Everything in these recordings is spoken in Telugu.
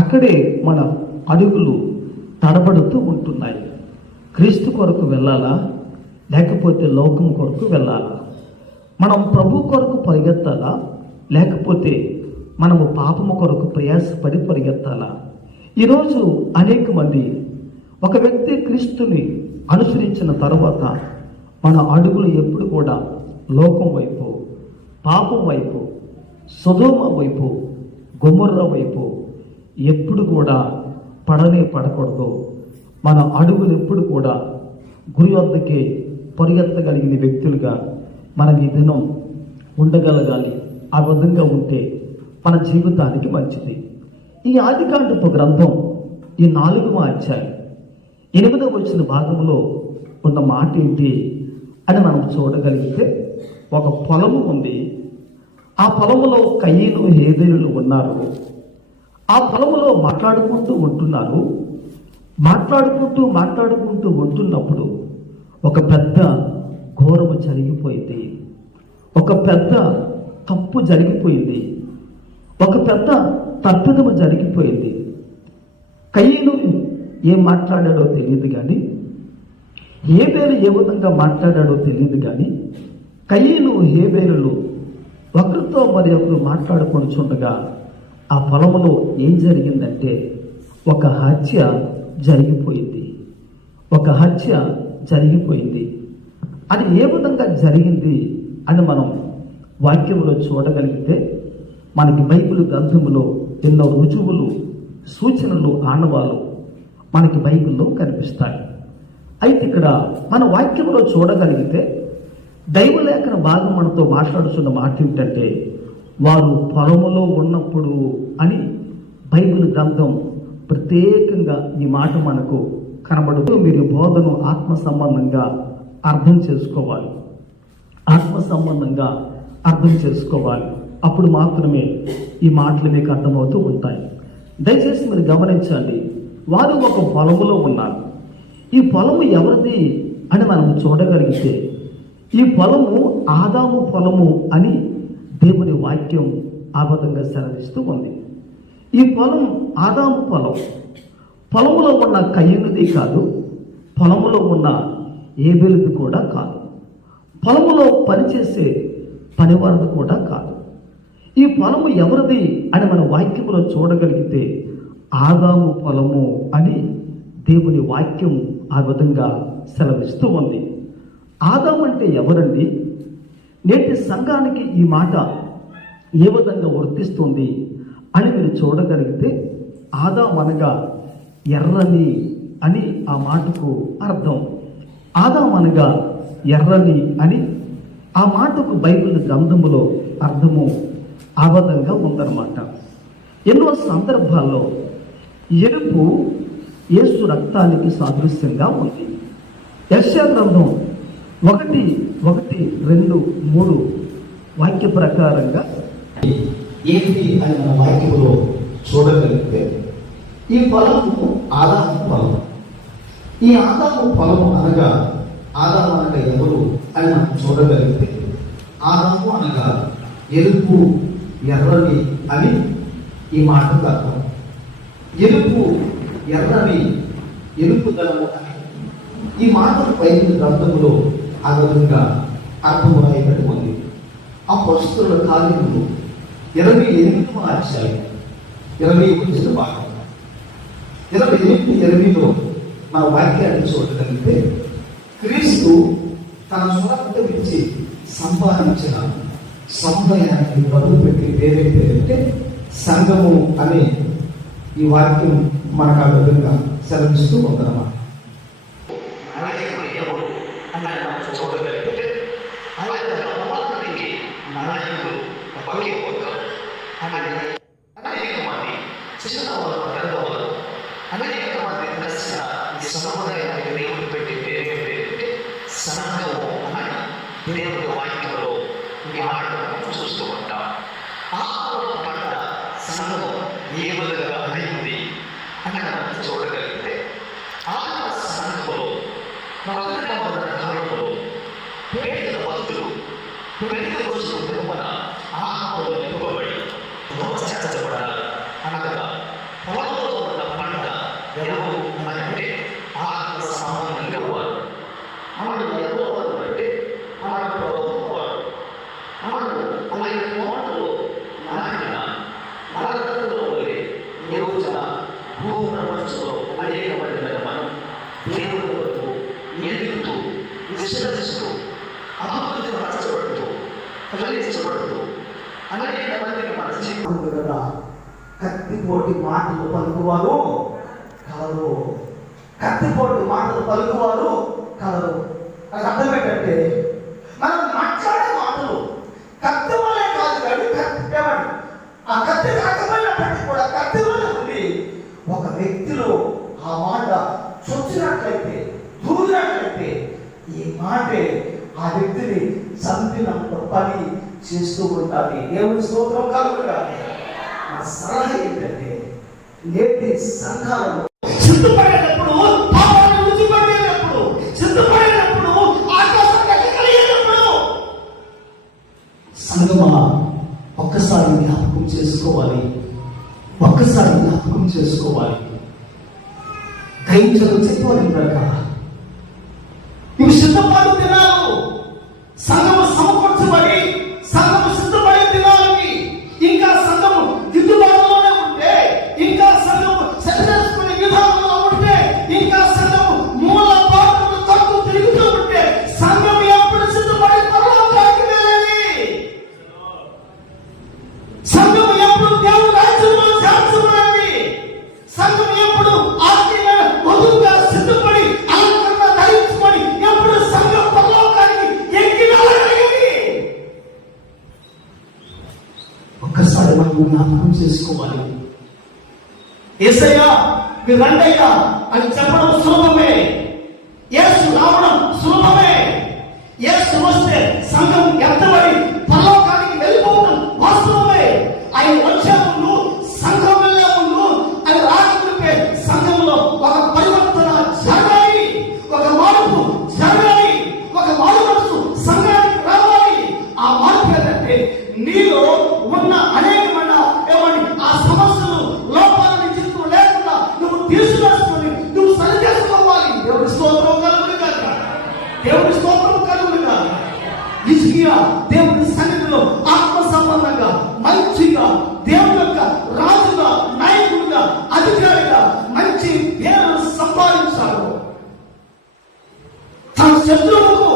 అక్కడే మన అడుగులు తడబడుతూ ఉంటున్నాయి. క్రీస్తు కొరకు వెళ్ళాలా, లేకపోతే లోకం కొరకు వెళ్ళాలా? మనం ప్రభు కొరకు పరిగెత్తాలా, లేకపోతే మనము పాపము కొరకు ప్రయాసపడి పరిగెత్తాలా? ఈరోజు అనేక మంది ఒక వ్యక్తి క్రీస్తుని అనుసరించిన తర్వాత మన అడుగులు ఎప్పుడు కూడా లోకం వైపు, పాపం వైపు, సొదొమ వైపు, గొమొర్ర వైపు ఎప్పుడు కూడా పడకూడదు. మన అడుగులు ఎప్పుడు కూడా గురి వద్దకే పరిగెత్తగలిగిన వ్యక్తులుగా మనం ఈ దినం ఉండగలగాలి. ఆ విధంగా ఉంటే మన జీవితానికి మంచిది. ఈ ఆదికాండపు గ్రంథం ఈ 4వ అధ్యాయం 8వ వచన భాగంలో ఉన్న మాట ఏంటి అని మనం చూడగలిగితే, ఒక పొలము ఉంది. ఆ పొలములో కయీను హేబెలులు ఉన్నారు. ఆ పొలములో మాట్లాడుకుంటూ ఉంటున్నప్పుడు ఒక పెద్ద ఘోరము జరిగిపోయింది. ఒక పెద్ద తప్పు జరిగిపోయింది. ఒక పెద్ద తప్పిదము జరిగిపోయింది. కయీను ఏం మాట్లాడాడో తెలియదు కానీ, హేబెలు ఏ విధంగా మాట్లాడాడో తెలియదు కానీ, కయీను హేబెలులు ఒకరితో మరి ఒకరు మాట్లాడుకొని చూడగా ఆ పొలంలో ఏం జరిగిందంటే ఒక హత్య జరిగిపోయింది. అది ఏ విధంగా జరిగింది అని మనం వాక్యంలో చూడగలిగితే, మనకి బైబిల్ గ్రంథములో ఎన్నో రుజువులు, సూచనలు, ఆనవాళ్ళు మనకి బైబిల్లో కనిపిస్తాయి. అయితే ఇక్కడ మన వాక్యంలో చూడగలిగితే దైవలేఖన భాగం మనతో మాట్లాడుతున్న మాట ఏంటంటే, వారు పొలములో ఉన్నప్పుడు అని బైబిల్ గ్రంథం ప్రత్యేకంగా ఈ మాట మనకు కనబడుతూ, మీరు బోధను ఆత్మ సంబంధంగా అర్థం చేసుకోవాలి. అప్పుడు మాత్రమే ఈ మాటలు మీకు అర్థమవుతూ ఉంటాయి. దయచేసి మీరు గమనించండి. వారు ఒక పొలములో ఉన్నారు. ఈ పొలము ఎవరిది అని మనం చూడగలిగితే, ఈ పొలము ఆదాము పొలము అని దేవుని వాక్యం ఆ విధంగా సెలవిస్తూ ఉంది. ఈ పొలం ఆదాము పొలం. పొలములో ఉన్న కయీనుది కాదు, పొలములో ఉన్న హేబెలుది కూడా కాదు, పొలములో పనిచేసే పనివారిది కూడా కాదు. ఈ పొలము ఎవరిది అని మన వాక్యంలో చూడగలిగితే ఆదాము పొలము అని దేవుని వాక్యం ఆ విధంగా సెలవిస్తూ ఉంది. ఆదాము అంటే ఎవరండి? నేటి సంఘానికి ఈ మాట ఏ విధంగా వర్తిస్తుంది అని మీరు చూడగలిగితే, ఆదాము అనగా ఎర్రని అని ఆ మాటకు అర్థం. ఆదాము అనగా ఎర్రని అని ఆ మాటకు బైబిల్ గ్రంథములో అర్థము ఆ విధంగా ఉందన్నమాట. ఎన్నో సందర్భాల్లో ఎరుపు యేసు రక్తానికి సాదృశ్యంగా ఉంది. యెషయా గ్రంథం 1:1-2-3 వాక్య ప్రకారంగా ఏంటి అని మన వాక్యములో చూడగలిగితే, ఈ పొలము ఆదాము పొలం. ఈ ఆదాము పొలము అనగా ఆదాము అనగా ఎవరు అని మనం చూడగలిగితే, ఆదాము అనగా ఎరుపు, ఎర్రని అని ఈ మాటకు అర్థం. ఎరుపు, ఎర్రని, ఎరుపుదలము అని ఈ మాట బైబిల్ గ్రంథములో ఆ విధంగా అర్థం రాయబడి ఉంది. అపొస్తలుల కార్యములు 28వ అధ్యాయం 28వ భాగం 28-20లో మన వాక్యాన్ని చూడగలిగితే, క్రీస్తు తన స్వరక్త ఇచ్చి సంపాదించిన సమయానికి బదులు పెట్టి పేరేంటే సంఘము అనే ఈ వాక్యం మనకు ఆ విధంగా సెలవిస్తూ ఉందన్నమాట. దేవుని వాక్యంలో ఈ మాటను చూస్తూ ఉంటాం. ఆ పంట సంఘం ఏ విధంగా అయింది అని మనం చూడగలిగితే, ఆ సంఘంలో మొదటి కాలంలో పేద భక్తులు పెళ్లి రోజు మన ఆహారంలో నింపబడి చేర్చబడాలి అనగా దేవుడు కొరకు ఎదుగుతూ విశ్వసిస్తూ అభివృద్ధి పరచబడుతూ ఫలించబడుతూ అనేక మందిని మన జీవితంలో కదా కత్తిపోటి మాటలు పలుకువారు కలరు. కత్తిపోటి మాటలు పలుకువారు కలరు. అది అర్థం ఏంటంటే మనం మాట్లాడే మాటలు కత్తి వల్లే కాదు, కానీ కత్తి ఆ కత్తి కాకపోయినప్పటికీ కూడా కత్తి వల్ల ఉండి ఒక వ్యక్తిలో ఆ మాట చొచ్చినట్లయితే, దూరినట్లయితే ఈ మాటే ఆ వ్యక్తిని చంపినంత పని చేస్తూ ఉండాలి. దేవుని స్తోత్రం కలుగుగా. నా సలహా ఏంటంటే నేటి సంఘాలలో సిద్ధపడేటప్పుడు, పాపాన్ని విడిచిపెట్టేటప్పుడు, సిద్ధపడేటప్పుడు, ఆకాశం ఎక్కగలిగేటప్పుడు సంగమా ఒక్కసారి జ్ఞాపకం చేసుకోవాలి. ఒక్కసారి జ్ఞాపకం చేసుకోవాలి. గ్రహించడం చెప్పాలి ప్రకారం ఇవి సిద్ధపడి తినాలు. సంఘము సమకూర్చబడి సంఘము సిద్ధపడి తినాలని, ఇంకా సంఘము దిద్దుబాటులోనే ఉంటే, ఇంకా సంఘము సరిచేసుకునే విధానంలో ఉంటే, ఇంకా సంఘము మూల పాత్రలు తక్కువ తిరుగుతూ ఉంటే సంఘం ఎప్పుడు సిద్ధపడి పరలోకానికి వెళ్ళాలి. సంఘం ఎప్పుడు దేవుని రాజ్యంలో చేర్చబడాలి. సంఘం ఎప్పుడు ఆత్మీయ వధువుగా సిద్ధపడి అలంకరణ ధరించుకొని ఎప్పుడు సంఘం పరలోకానికి ఎక్కి వెళ్ళగలిగింది. ఒక్కసారి మనం జ్ఞాపకం చేసుకోవాలి. యేసయ్యా మీరు రండయ్యా అని చెప్పడం సులభమే, యేసు రావడం సులభమే. యేసు వస్తే సంఘం ఎత్తబడి పరలోకానికి వెళ్ళిపోవడం వాస్తవమే. ఆయన వచ్చే ముందు, సంఘం వెళ్ళే ముందు, ఆయన రాకపోతే సంఘంలో ఒక పరివర్తన జరగాలి, ఒక మార్పు జరగాలి, ఒక మారు మనసు సంఘానికి రావాలి. ఆ మార్పు ఏంటంటే నీలో ఉన్న అనేకమైన ఆ సమస్యలు, లోపాలని జీవితం లేకుండా నువ్వు తీసుకొచ్చుకొని నువ్వు సరి చేసుకోవాలి. దేవుడి స్తోత్రం కలుగును కాక. దేవుడి స్తోత్రం కలుగును కాక. హిజ్కియా దేవుని సన్నిధిలో ఆత్మ సంబంధంగా మంచిగా దేవుని యొక్క రాజుగా, నాయకుడిగా, అధికారిగా మంచి పేరు సంపాదించాడు. తన శత్రువుకు,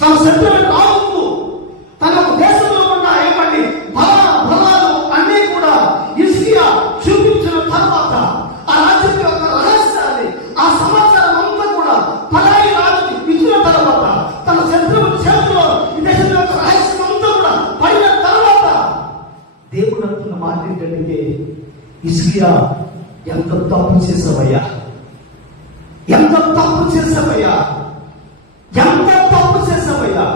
తన శత్రువులకు ఆవుకు, తన దేశంలో ఉన్న ఏమండి బలాలు అన్నీ కూడా హిజ్కియా చూపించిన తర్వాత ఆ రాజ్యం యొక్క రహస్యాన్ని, ఆ సమాచారం అంతా కూడా పరాయి రాజుకి ఇచ్చిన తర్వాత, తన శత్రువు చేతిలో ఈ దేశం యొక్క రహస్యం అంతా కూడా పడిన తర్వాత దేవుడు అంటున్న మాట ఏంటంటే, హిజ్కియా ఎంత తప్పు చేసావయ్యా, ఎంత తప్పు చేసావయ్యా, ఎంత తప్పు చేసావయ్యా.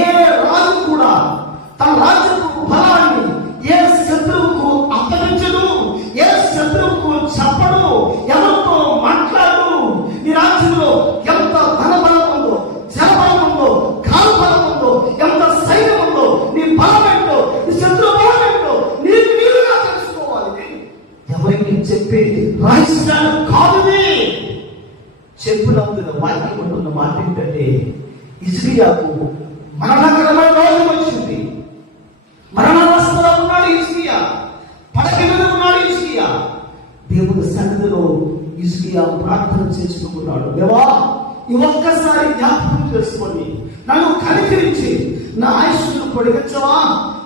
ఏ రాజు కూడా తన రాజ్యపు బలాన్ని ఏ శత్రువుకు అప్పగించడు, ఏ శత్రువుకు చెప్పడు, ఎవరితో మాట్లాడు. నీ రాజ్యంలో ఎంత ధనబలం ఉందో, జలబలం ఉందో, కాలు బలం ఉందో, ఎంత సైన్యం ఉందో, నీ బలం ఏంటో, నీ శత్రు బలం ఏంటో నీకు నీరుగా తెలుసుకోవాలి. ఎవరికి చెప్పి రాయిస్తాను కాదు. చెప్పులందున వాక్యం ఉంటున్న మాట ఏంటంటే, హిజ్కియాకు మరణకరమైన రోగం వచ్చింది. మరణావస్థలో ఉన్నాడు హిజ్కియా, పడక మీద ఉన్నాడు హిజ్కియా. దేవుని సన్నిధిలో హిజ్కియా ప్రార్థన చేసుకున్నాడు. దేవా, ఈ ఒక్కసారి జ్ఞాపకం చేసుకొని నన్ను కనికరించి నా ఆయుష్ను పొడిగించవా,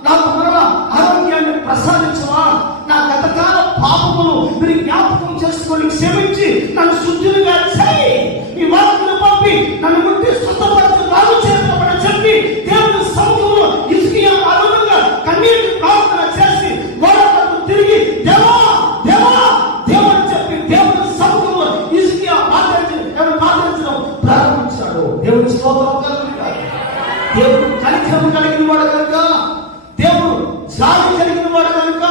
నాకు మరణ ఆరోగ్యాన్ని ప్రసాదించవా, నా గతకాల పాపములు మీరు జ్ఞాపకం చేసుకొని క్షమించి నన్ను శుద్ధిగా చేయి. ఈ వాక్యను పంపి నన్ను ముట్టి శుద్ధపరిచి బాగు చేస్తామని చెప్పి దేవుని సముఖంలో హిజ్కియా అనుగుణంగా కన్నీటి ప్రార్థన చేసి గోడకు తిరిగి దేవా దేవా దేవుని చెప్పి దేవుని సముఖంలో హిజ్కియా ప్రార్థించడం ప్రారంభించాడు. దేవుని స్తోత్రం కలుగును గాక. దేవుడు కనికరం కలిగిన వాడు కనుక, దేవుడు జాలి కలిగిన వాడు కనుక,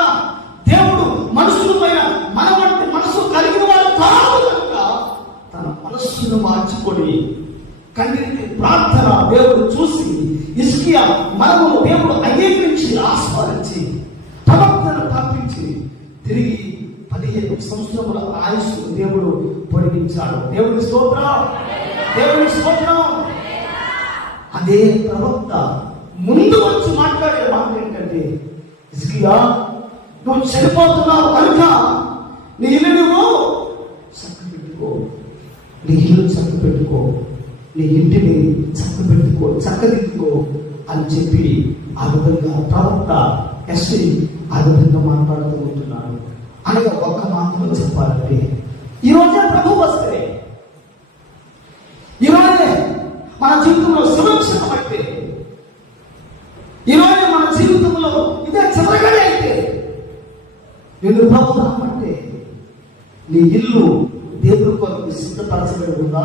దేవుడు మనుషుల పైన మన వంటి మనసు కలిగిన వాడు కాదు కనుక తన మనస్సును మార్చుకొని కన్నీటి ప్రార్థన దేవుడు చూసి హిజ్కియా మనము దేవుడు అంగీకరించి ఆస్వాదించి ప్రవక్తను పంపించి తిరిగి 15 సంవత్సరముల ఆయుష్ దేవుడు పొడిగించాడు. దేవుని స్తోత్రం, దేవుని స్తోత్రం. అదే ప్రవక్త ముందు వచ్చి మాట్లాడే మాట ఏంటంటే, హిజ్కియా నువ్వు చనిపోతున్నావు కనుక నీ ఇల్లు నువ్వు నీ ఇల్లు చక్క పెట్టుకో, నీ ఇంటిని చక్క పెట్టుకో, చక్కదిద్దుకో అని చెప్పి ఆ విధంగా ప్రవక్త ఎస్ఐ ఆ విధంగా మాట్లాడుతూ ఉంటున్నాడు. అనగా ఒక్క మాటలో చెప్పాలంటే ఈరోజే ప్రభు వస్తే, ఈరోజే మన జీవితంలో సురక్షితం అయితే, ఈరోజే మన జీవితంలో ఇదే చివరిగానే అయితే, నేను ప్రభు రామంటే నీ ఇల్లు దేవుడి కొరకు సిద్ధపరచబడి ఉందా?